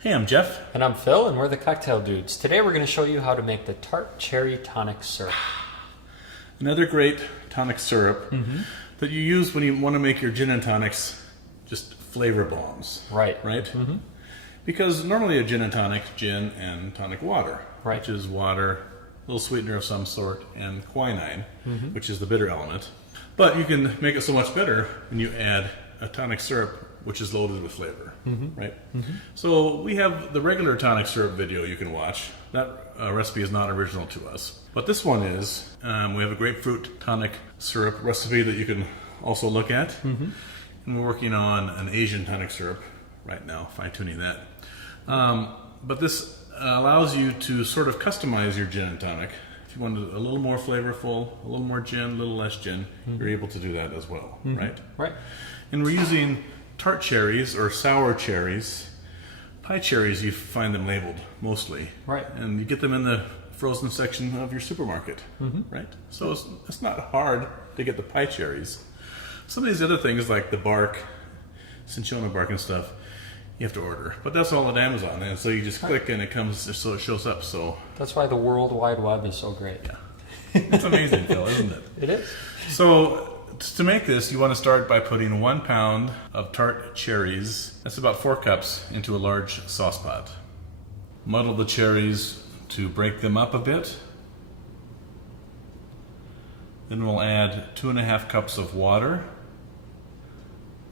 Hey, I'm Jeff. And I'm Phil, and we're the Cocktail Dudes. Today we're going to show you how to make the Tart Cherry Tonic Syrup. Another great tonic syrup that you use when you want to make your gin and tonics just flavor bombs. Right. Right? Because normally a gin and tonic water, Right. which is water, a little sweetener of some sort, and quinine, which is the bitter element. But you can make it so much better when you add a tonic syrup which is loaded with flavor, right? So we have the regular tonic syrup video you can watch. That recipe is not original to us. But this one is. We have a grapefruit tonic syrup recipe that you can also look at. And we're working on an Asian tonic syrup right now, fine-tuning that. But this allows you to sort of customize your gin and tonic. If you wanted a little more flavorful, a little more gin, a little less gin, you're able to do that as well, right? Right. And we're using tart cherries or sour cherries. Pie cherries, you find them labeled mostly. Right. And you get them in the frozen section of your supermarket, right? So it's not hard to get the pie cherries. Some of these other things like the bark, cinchona bark and stuff, you have to order. But that's all at Amazon, and so you just click and it comes, so it shows up. So that's why the World Wide Web is so great. Yeah. It's amazing, Phil, isn't it? It is. So to make this, you want to start by putting 1 pound of tart cherries, that's about 4 cups, into a large sauce pot. Muddle the cherries to break them up a bit. Then we'll add 2.5 cups of water,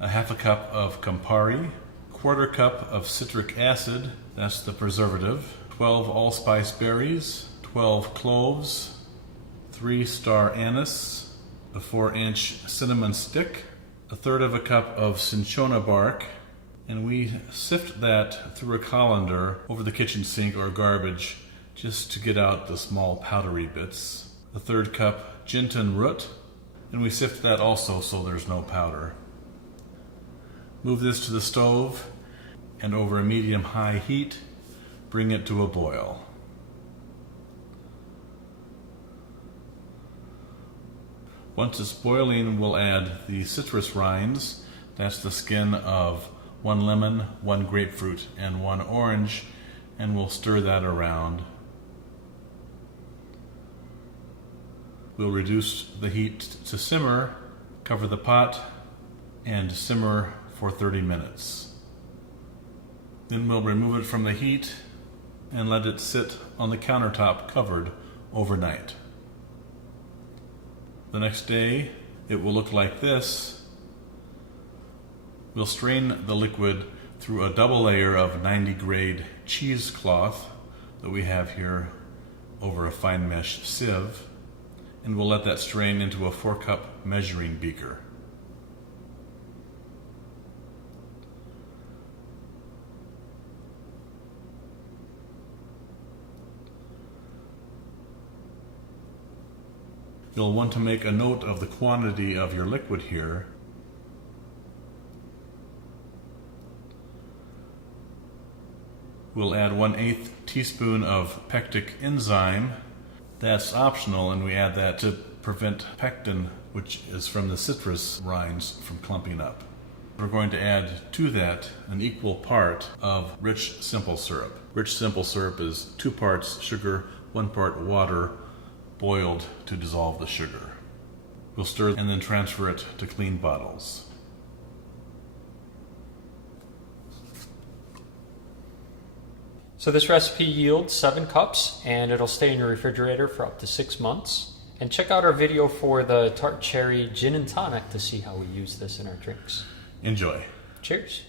1/2 cup of Campari, 1/4 cup of citric acid, that's the preservative, 12 allspice berries, 12 cloves, 3 star anise, a 4-inch cinnamon stick, 1/3 cup of cinchona bark, and we sift that through a colander over the kitchen sink or garbage just to get out the small powdery bits. 1/3 cup gentian root, and we sift that also so there's no powder. Move this to the stove, and over a medium-high heat, bring it to a boil. Once it's boiling, we'll add the citrus rinds. That's the skin of 1 lemon, 1 grapefruit, and 1 orange, and we'll stir that around. We'll reduce the heat to simmer, cover the pot, and simmer for 30 minutes. Then we'll remove it from the heat and let it sit on the countertop covered overnight. The next day, it will look like this. We'll strain the liquid through a double layer of 90 grade cheesecloth that we have here over a fine mesh sieve, and we'll let that strain into a 4-cup measuring beaker. You'll want to make a note of the quantity of your liquid here. We'll add 1/8 teaspoon of pectic enzyme. That's optional, and we add that to prevent pectin, which is from the citrus rinds, from clumping up. We're going to add to that an equal part of rich simple syrup. Rich simple syrup is 2 parts sugar, 1 part water, boiled to dissolve the sugar. We'll stir and then transfer it to clean bottles. So this recipe yields 7 cups, and it'll stay in your refrigerator for up to 6 months. And check out our video for the Tart Cherry Gin and Tonic to see how we use this in our drinks. Enjoy. Cheers.